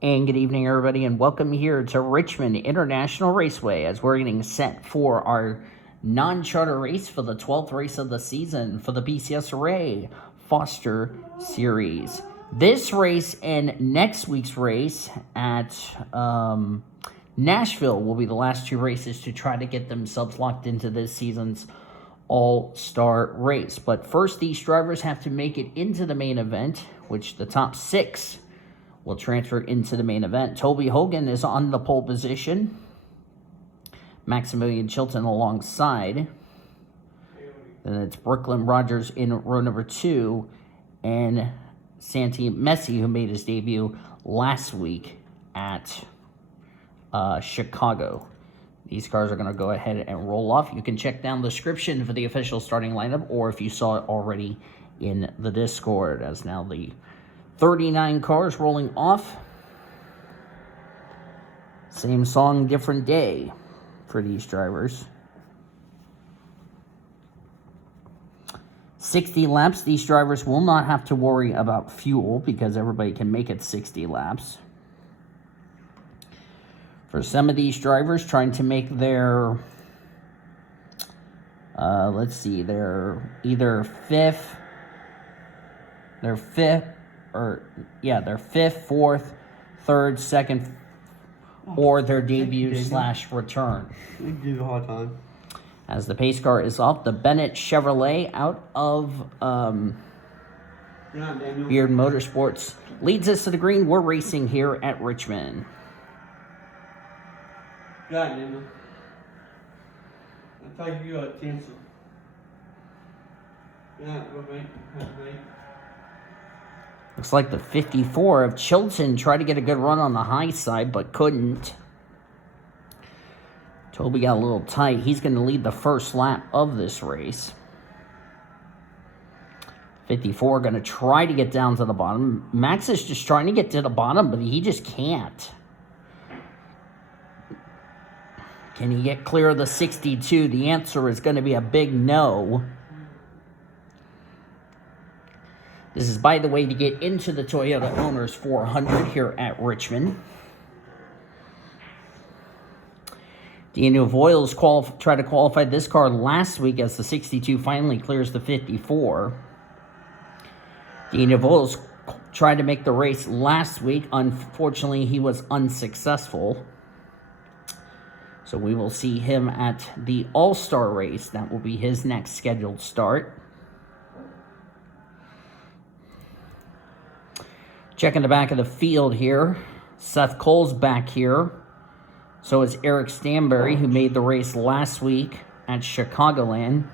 And good evening, everybody, and welcome here to Richmond International Raceway as we're getting set for our non-charter race for the 12th race of the season for the PCSRA Foster Series. This race and next week's race at Nashville will be the last two races to try to get themselves locked into this season's all-star race. But first, these drivers have to make it into the main event, which the top six will transfer into the main event. Toby Hogan is on the pole position. Maximilian Chilton alongside. Then it's Brooklyn Rogers in row number 2. And Santi Messi, who made his debut last week at Chicago. These cars are going to go ahead and roll off. You can check down the description for the official starting lineup, or if you saw it already in the Discord, as now the 39 cars rolling off. Same song, different day for these drivers. 60 laps. These drivers will not have to worry about fuel because everybody can make it 60 laps. For some of these drivers trying to make their, they're either fifth, they're fifth, fourth, third, second, or their debut / return. They give you a hard time. As the pace car is off, the Bennett Chevrolet out of Beard Motorsports leads us to the green. We're racing here at Richmond. Got it, Daniel. I thought you got attention. Yeah, go wait. Looks like the 54 of Chilton tried to get a good run on the high side, but couldn't. Toby got a little tight. He's going to lead the first lap of this race. 54 going to try to get down to the bottom. Max is just trying to get to the bottom, but he just can't. Can he get clear of the 62? The answer is going to be a big no. This is, by the way, to get into the Toyota Owners 400 here at Richmond. Daniel Voiles tried to qualify this car last week as the 62 finally clears the 54. Daniel Voiles tried to make the race last week. Unfortunately, he was unsuccessful. So we will see him at the All-Star race. That will be his next scheduled start. Checking the back of the field here. Seth Cole's back here. So is Eric Stanberry, who made the race last week at Chicagoland.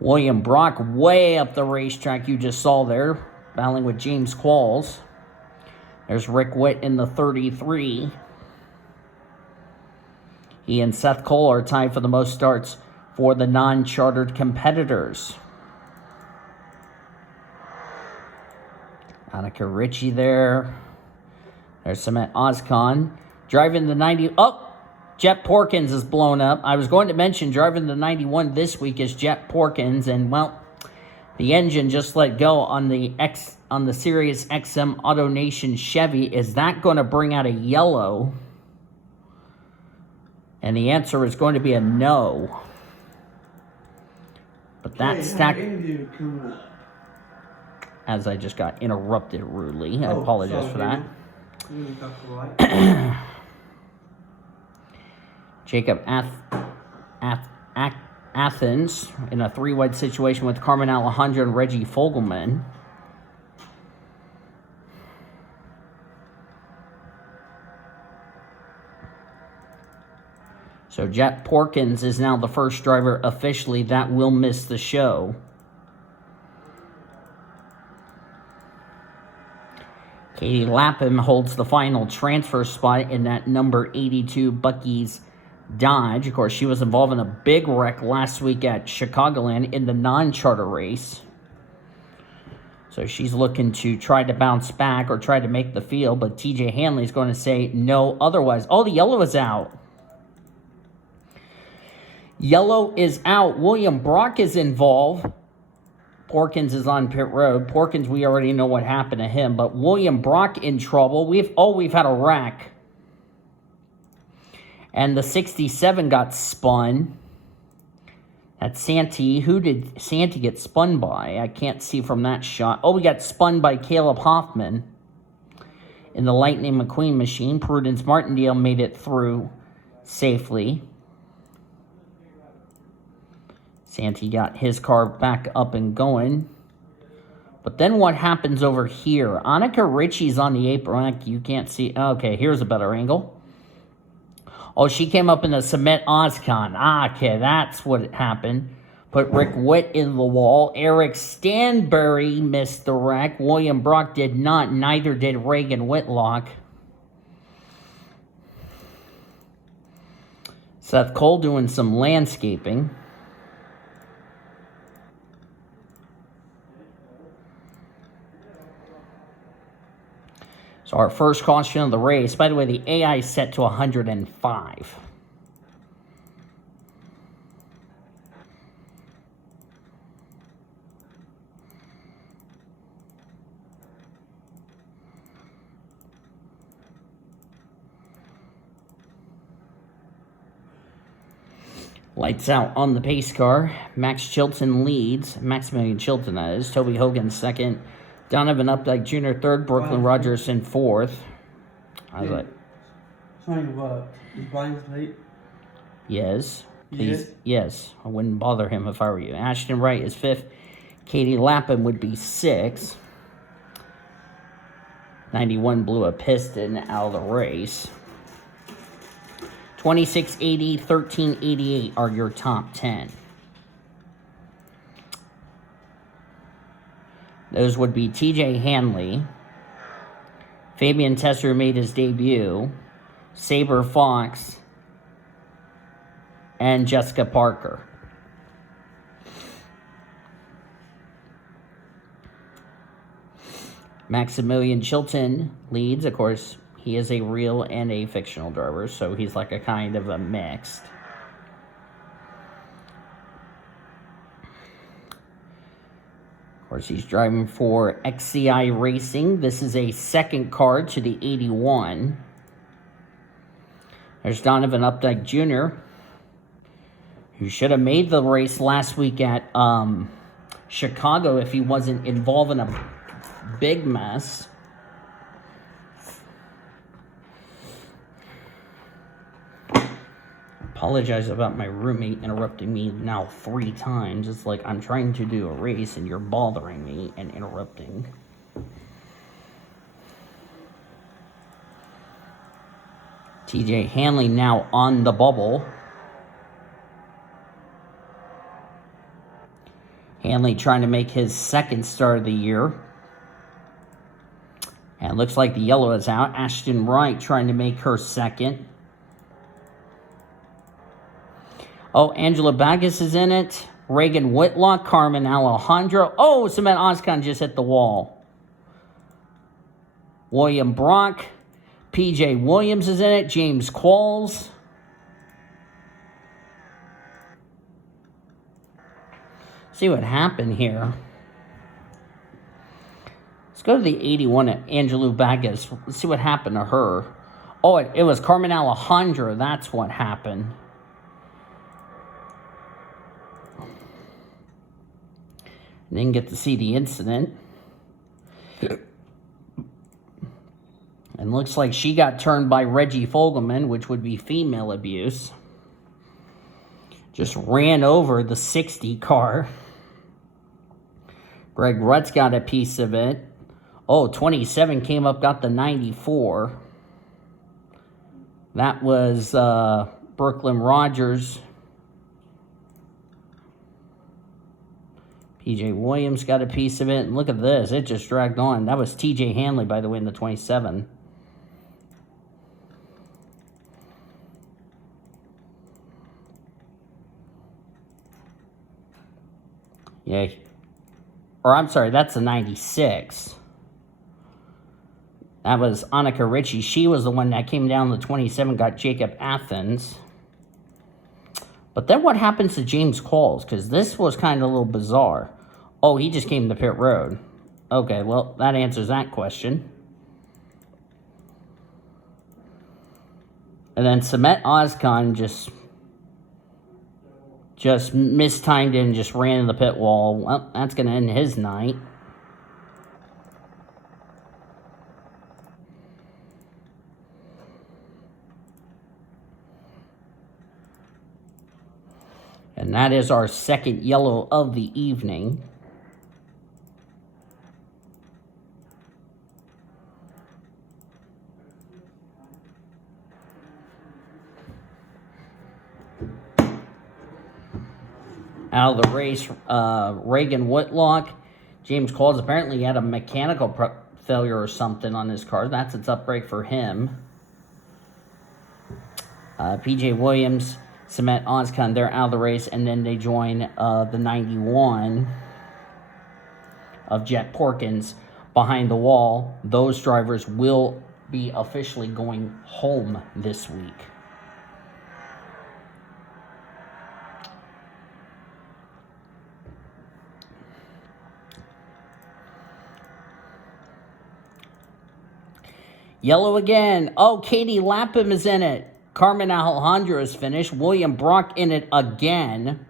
William Brock way up the racetrack you just saw there, battling with James Qualls. There's Rick Witt in the 33. He and Seth Cole are tied for the most starts for the non-chartered competitors. Annika Ritchie there. There's Cement Ozcon. Driving the 90... Oh! Jet Porkins is blown up. I was going to mention driving the 91 this week is Jet Porkins. And, well, the engine just let go on the Sirius XM Auto Nation Chevy. Is that going to bring out a yellow? And the answer is going to be a no. But that stack... As I just got interrupted rudely. I apologize for that. Jacob Athens in a three-wide situation with Carmen Alejandro and Reggie Fogelman. So Jet Porkins is now the first driver officially that will miss the show. Katie Lapham holds the final transfer spot in that number 82 Bucky's Dodge. Of course, she was involved in a big wreck last week at Chicagoland in the non-charter race. So she's looking to try to bounce back or try to make the field, but TJ Hanley's going to say no otherwise. Oh, the yellow is out. Yellow is out. William Brock is involved. Porkins is on pit road. Porkins, we already know what happened to him. But William Brock in trouble. We've had a wreck. And the 67 got spun. That's Santee. Who did Santee get spun by? I can't see from that shot. Oh, we got spun by Caleb Hoffman in the Lightning McQueen machine. Prudence Martindale made it through safely. Santee got his car back up and going. But then what happens over here? Annika Ritchie's on the apron. You can't see. Okay, here's a better angle. Oh, she came up in the Submit Ozcon. Okay, that's what happened. Put Rick Witt in the wall. Eric Stanbury missed the wreck. William Brock did not. Neither did Reagan Whitlock. Seth Cole doing some landscaping. So our first caution of the race. By the way, the AI is set to 105. Lights out on the pace car. Max Chilton leads. Maximilian Chilton, that is. Toby Hogan second. Donovan Updike Jr. third. Brooklyn Rogers in fourth. I was like, Sorry, what? Is Brian's late? yes. Yes? Please. Yes. I wouldn't bother him if I were you. Ashton Wright is fifth. Katie Lapham would be sixth. 91 blew a piston out of the race. 2680, 1388 are your top 10. Those would be TJ Hanley, Fabian Tesser made his debut, Saber Fox, and Jessica Parker. Maximilian Chilton leads. Of course, he is a real and a fictional driver, so he's like a kind of a mixed. Of course, he's driving for XCI Racing. This is a second card to the 81. There's Donovan Updike Jr., who should have made the race last week at Chicago if he wasn't involved in a big mess. Apologize about my roommate interrupting me now 3 times. It's like I'm trying to do a race and you're bothering me and interrupting. TJ Hanley now on the bubble. Hanley trying to make his second start of the year. And it looks like the yellow is out. Ashton Wright trying to make her second. Oh, Angela Bagas is in it. Reagan Whitlock, Carmen Alejandro. Oh, Cement Ozcon just hit the wall. William Brock. PJ Williams is in it. James Qualls. See what happened here. Let's go to the 81 at Angela Bagas. Let's see what happened to her. Oh, it was Carmen Alejandro. That's what happened. Didn't get to see the incident. And looks like she got turned by Reggie Fogelman, which would be female abuse. Just ran over the 60 car. Greg Rutz got a piece of it. Oh, 27 came up, got the 94. That was Brooklyn Rogers. PJ Williams got a piece of it. And look at this. It just dragged on. That was TJ Hanley, by the way, in the 27. Yeah. Or I'm sorry, that's the 96. That was Annika Ritchie. She was the one that came down the 27, got Jacob Athens. But then what happens to James Qualls? Because this was kind of a little bizarre. Oh, he just came to pit road. Okay, well, that answers that question. And then Samet Ozkan just mistimed it and just ran in the pit wall. Well, that's going to end his night. And that is our second yellow of the evening. Out of the race, Reagan Whitlock. James Qualls apparently had a mechanical failure or something on his car. That's its upgrade for him. PJ Williams, Samet Ozkan, they're out of the race, and then they join the 91 of Jet Porkins behind the wall. Those drivers will be officially going home this week. Yellow again. Oh, Katie Lapham is in it. Carmen Alejandro is finished. William Brock in it again.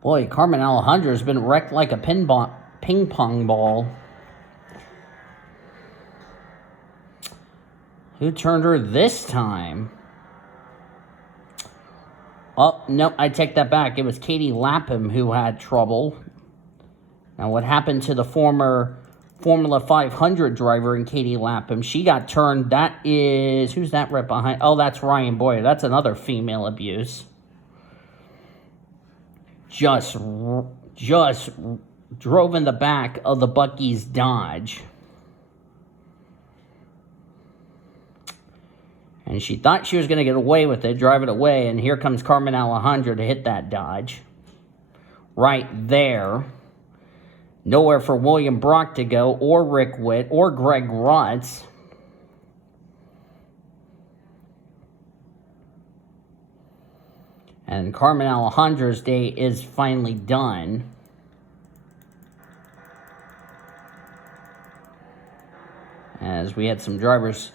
Boy, Carmen Alejandro has been wrecked like a ping pong ball. Who turned her this time? Oh, no, I take that back. It was Katie Lapham who had trouble. Now, what happened to the former Formula 500 driver in Katie Lapham? She got turned. That is... Who's that right behind? Oh, that's Ryan Boyer. That's another female abuse. Just drove in the back of the Bucky's Dodge. And she thought she was going to get away with it, drive it away. And here comes Carmen Alejandro to hit that Dodge. Right there. Nowhere for William Brock to go, or Rick Witt, or Greg Rutz. And Carmen Alejandro's day is finally done. As we had some drivers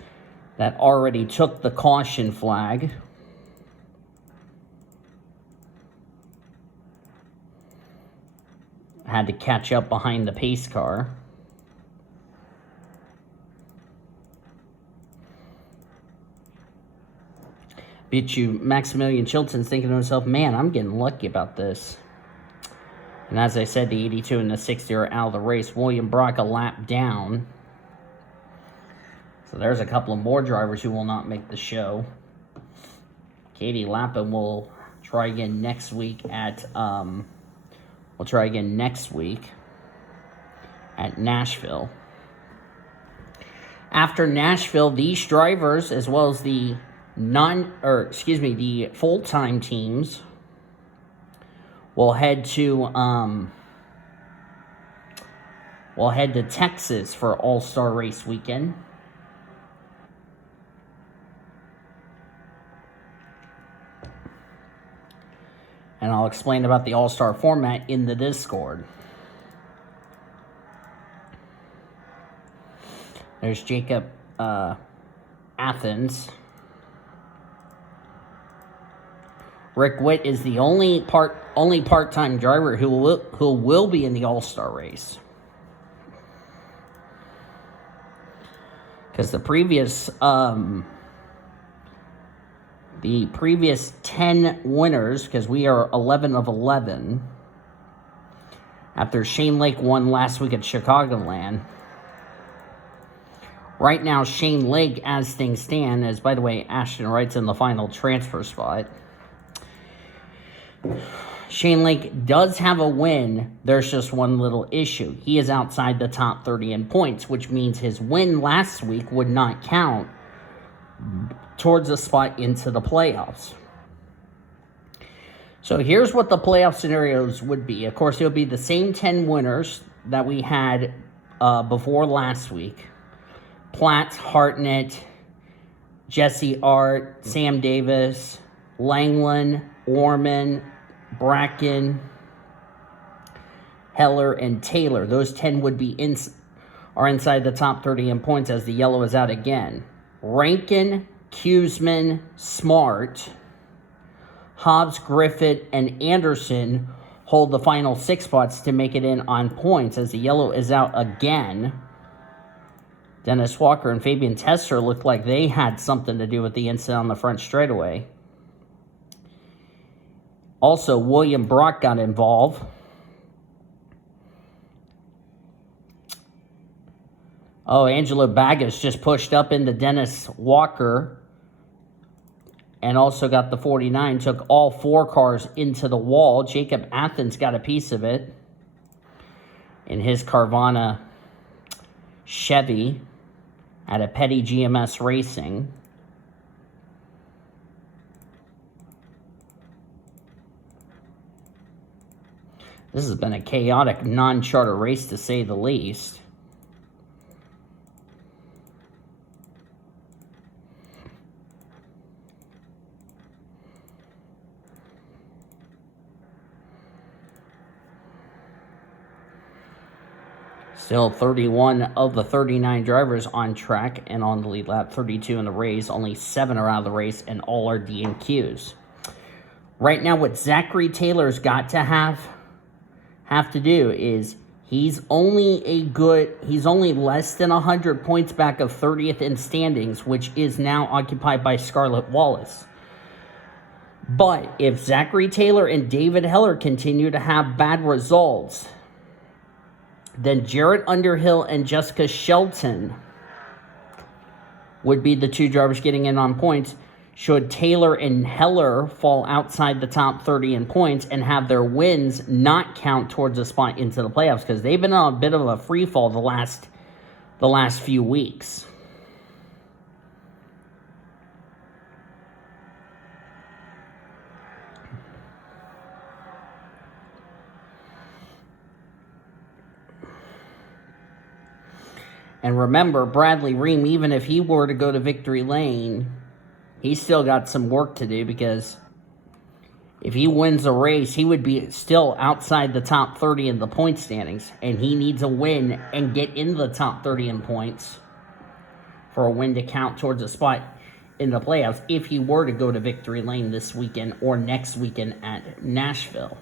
that already took the caution flag. Had to catch up behind the pace car. Bet you Maximilian Chilton's thinking to himself, man, I'm getting lucky about this. And as I said, the 82 and the 60 are out of the race. William Brock a lap down. So there's a couple of more drivers who will not make the show. Katie Lapham will try again next week at... We'll try again next week at Nashville. After Nashville, these drivers, as well as the the full-time teams, will head to Texas for All-Star Race Weekend. And I'll explain about the All-Star format in the Discord. There's Jacob Athens. Rick Witt is the only part-time driver who will be in the All-Star race. Because the previous 10 winners, because we are 11 of 11, after Shane Lake won last week at Chicagoland. Right now, Shane Lake, as things stand, as by the way, Ashton Wright's in the final transfer spot. Shane Lake does have a win. There's just one little issue. He is outside the top 30 in points, which means his win last week would not count towards a spot into the playoffs. So here's what the playoff scenarios would be. Of course, it would be the same 10 winners that we had before last week. Platts, Hartnett, Jesse Art, Sam Davis, Langland, Orman, Bracken, Heller, and Taylor. Those 10 would be are inside the top 30 in points as the yellow is out again. Rankin, Kuseman, Smart, Hobbs, Griffith, and Anderson hold the final 6 spots to make it in on points as the yellow is out again. Dennis Walker and Fabian Tesser looked like they had something to do with the incident on the front straightaway. Also, William Brock got involved. Oh, Angelo Baggis just pushed up into Dennis Walker and also got the 49, took all 4 cars into the wall. Jacob Athens got a piece of it in his Carvana Chevy at a Petty GMS Racing. This has been a chaotic non-charter race to say the least. Still 31 of the 39 drivers on track and on the lead lap, 32 in the race. Only 7 are out of the race, and all are DNQs. Right now, what Zachary Taylor's got to have to do is he's only less than 100 points back of 30th in standings, which is now occupied by Scarlett Wallace. But if Zachary Taylor and David Heller continue to have bad results, then Jarrett Underhill and Jessica Shelton would be the 2 drivers getting in on points. Should Taylor and Heller fall outside the top 30 in points and have their wins not count towards a spot into the playoffs, because they've been on a bit of a free fall the last few weeks. And remember, Bradley Ream, even if he were to go to victory lane, he's still got some work to do, because if he wins a race, he would be still outside the top 30 in the point standings, and he needs a win and get in the top 30 in points for a win to count towards a spot in the playoffs if he were to go to victory lane this weekend or next weekend at Nashville.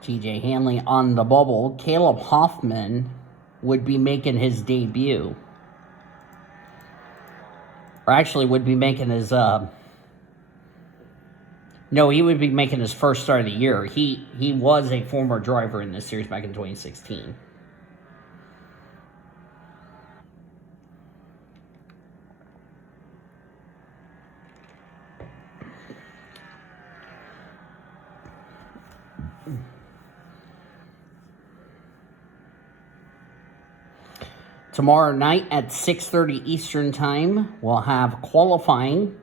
TJ Hanley on the bubble. Caleb Hoffman would be making his debut. Or actually would be making his... No, he would be making his first start of the year. He was a former driver in this series back in 2016. Tomorrow night at 6:30 Eastern Time, we'll have qualifying.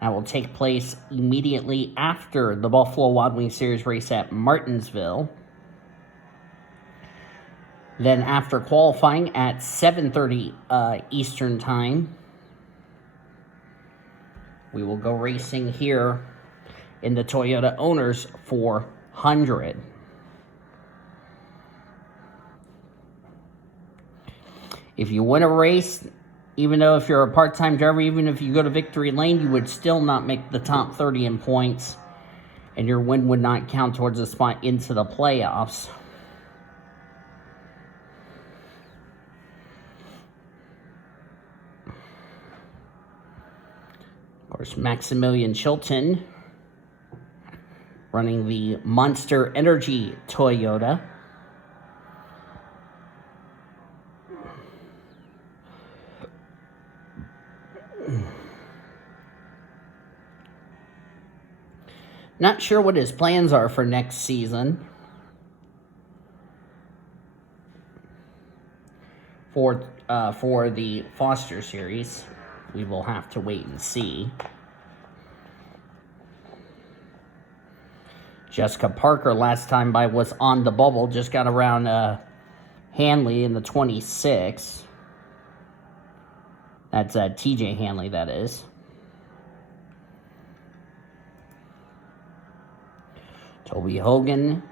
That will take place immediately after the Buffalo Wild Wings Series race at Martinsville. Then after qualifying at 7:30 Eastern Time, we will go racing here in the Toyota Owners 400. If you win a race, even though if you're a part-time driver, even if you go to victory lane, you would still not make the top 30 in points, and your win would not count towards a spot into the playoffs. Of course, Maximilian Chilton running the Monster Energy Toyota. Not sure what his plans are for next season. for the Foster Series. We will have to wait and see. Jessica Parker, last time by, was on the bubble. Just got around Hanley in the 26. That's TJ Hanley, that is. Toby Hogan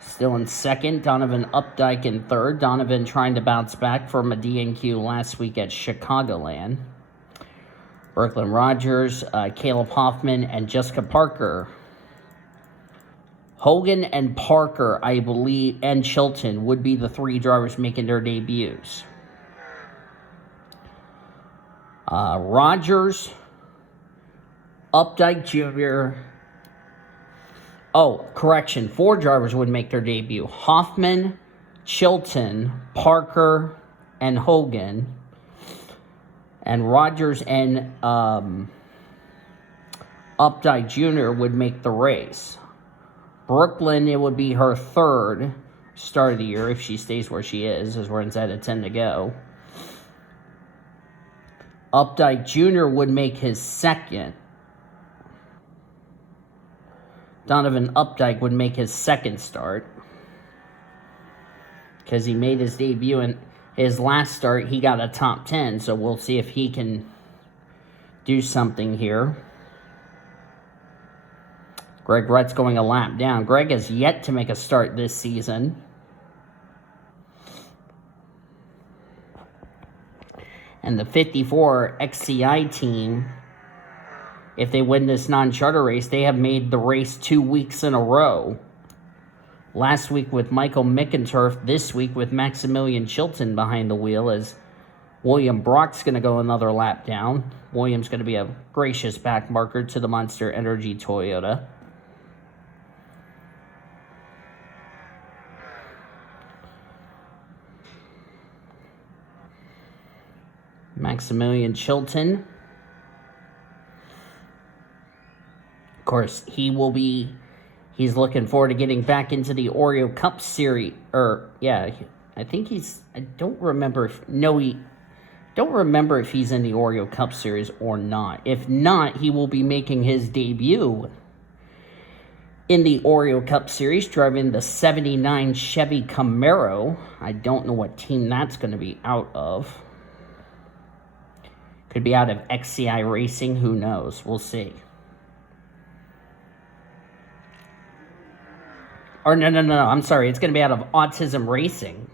still in second. Donovan Updike in third. Donovan trying to bounce back from a DNQ last week at Chicagoland. Brooklyn Rogers, Caleb Hoffman, and Jessica Parker. Hogan and Parker, I believe, and Chilton would be the three drivers making their debuts. Rogers, Updike Jr. Oh, correction. 4 drivers would make their debut. Hoffman, Chilton, Parker, and Hogan. And Rogers and Updike Jr. would make the race. Brooklyn, it would be her third start of the year if she stays where she is, as we're inside of 10 to go. Updike Jr. would make his second. Donovan Updike would make his second start. Because he made his debut in his last start, he got a top 10. So we'll see if he can do something here. Greg Rutt's going a lap down. Greg has yet to make a start this season. And the 54 XCI team, if they win this non-charter race, they have made the race 2 weeks in a row. Last week with Michael Mickenturf, this week with Maximilian Chilton behind the wheel, as William Brock's going to go another lap down. William's going to be a gracious back marker to the Monster Energy Toyota. Maximilian Chilton. Of course, he's looking forward to getting back into the Oreo Cup Series. I don't remember if he's in the Oreo Cup Series or not. If not, he will be making his debut in the Oreo Cup Series, driving the 79 Chevy Camaro. I don't know what team that's going to be out of. Could be out of XCI Racing. Who knows? We'll see. Or no. I'm sorry. It's going to be out of Autism Racing.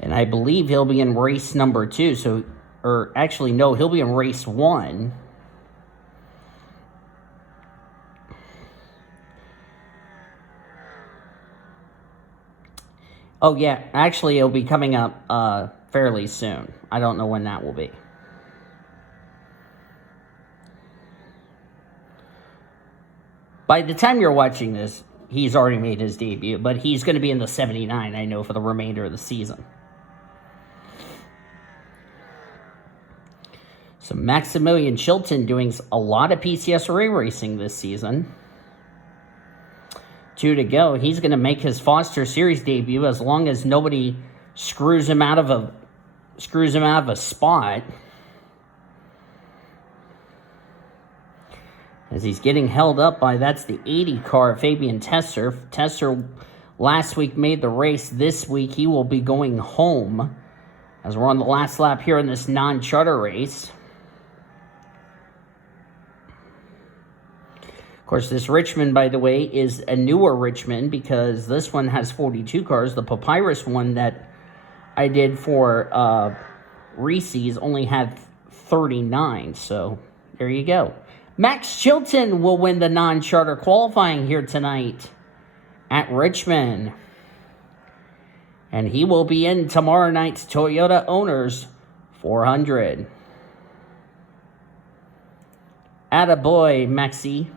And I believe he'll be in race number 2. So, or actually, no, he'll be in race 1. Oh, yeah. Actually, it'll be coming up fairly soon. I don't know when that will be. By the time you're watching this, he's already made his debut. But he's going to be in the 79, I know, for the remainder of the season. So Maximilian Chilton doing a lot of PCSRA racing this season. 2 to go. He's going to make his Foster Series debut as long as nobody screws him out of a spot. As he's getting held up by, that's the 80 car, Fabian Tesser. Tesser last week made the race. This week he will be going home as we're on the last lap here in this non-charter race. Of course, this Richmond, by the way, is a newer Richmond because this one has 42 cars. The Papyrus one that I did for Reese's only had 39. So there you go. Max Chilton will win the non-charter qualifying here tonight at Richmond. And he will be in tomorrow night's Toyota Owners 400. Attaboy, Maxie.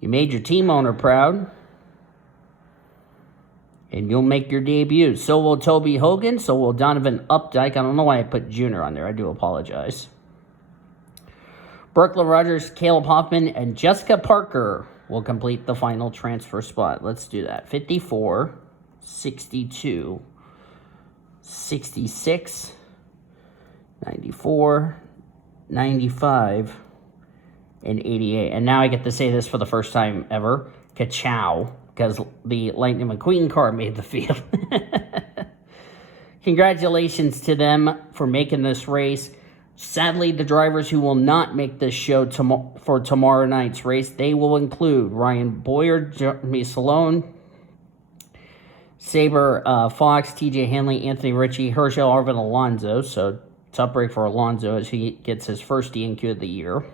You made your team owner proud. And you'll make your debut. So will Toby Hogan. So will Donovan Updike. I don't know why I put Junior on there. I do apologize. Brooklyn Rogers, Caleb Hoffman, and Jessica Parker will complete the final transfer spot. Let's do that. 54, 62, 66, 94, 95, and 88. And now I get to say this for the first time ever. Ka-chow, because the Lightning McQueen car made the field. Congratulations to them for making this race. Sadly, the drivers who will not make this show for tomorrow night's race, they will include Ryan Boyer, Jeremy Salone, Saber Fox, TJ Hanley, Anthony Ritchie, Herschel Arvin, Alonso. So tough break for Alonso as he gets his first DNQ of the year.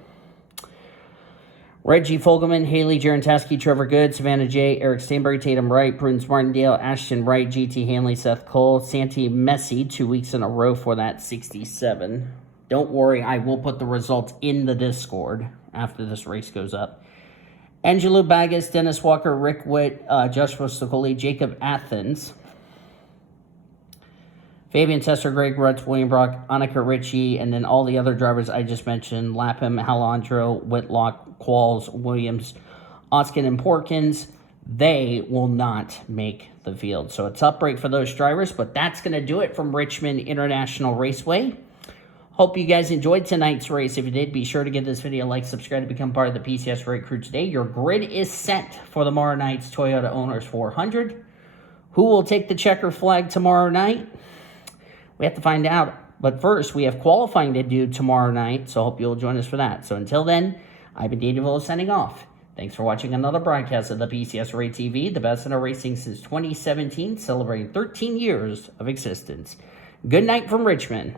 Reggie Fogelman, Haley Jarontaski, Trevor Good, Savannah J, Eric Steinberg, Tatum Wright, Prudence Martindale, Ashton Wright, GT Hanley, Seth Cole, Santi Messi, 2 weeks in a row for that 67. Don't worry, I will put the results in the Discord after this race goes up. Angelo Bagas, Dennis Walker, Rick Witt, Joshua Sokoli, Jacob Athens, Fabian Tester, Greg Rutz, William Brock, Annika Ritchie, and then all the other drivers I just mentioned, Lapham, Halandro, Whitlock, Qualls, Williams, Oskin, and Porkins, they will not make the field. So it's up break for those drivers, but that's going to do it from Richmond International Raceway. Hope you guys enjoyed tonight's race. If you did, be sure to give this video a like, subscribe to become part of the PCSRA crew today. Your grid is set for tomorrow night's Toyota Owners 400. Who will take the checker flag tomorrow night? We have to find out. But first, we have qualifying to do tomorrow night, so I hope you'll join us for that. So until then, I've been Dave signing off. Thanks for watching another broadcast of the PCSRA TV, the best in our racing since 2017, celebrating 13 years of existence. Good night from Richmond.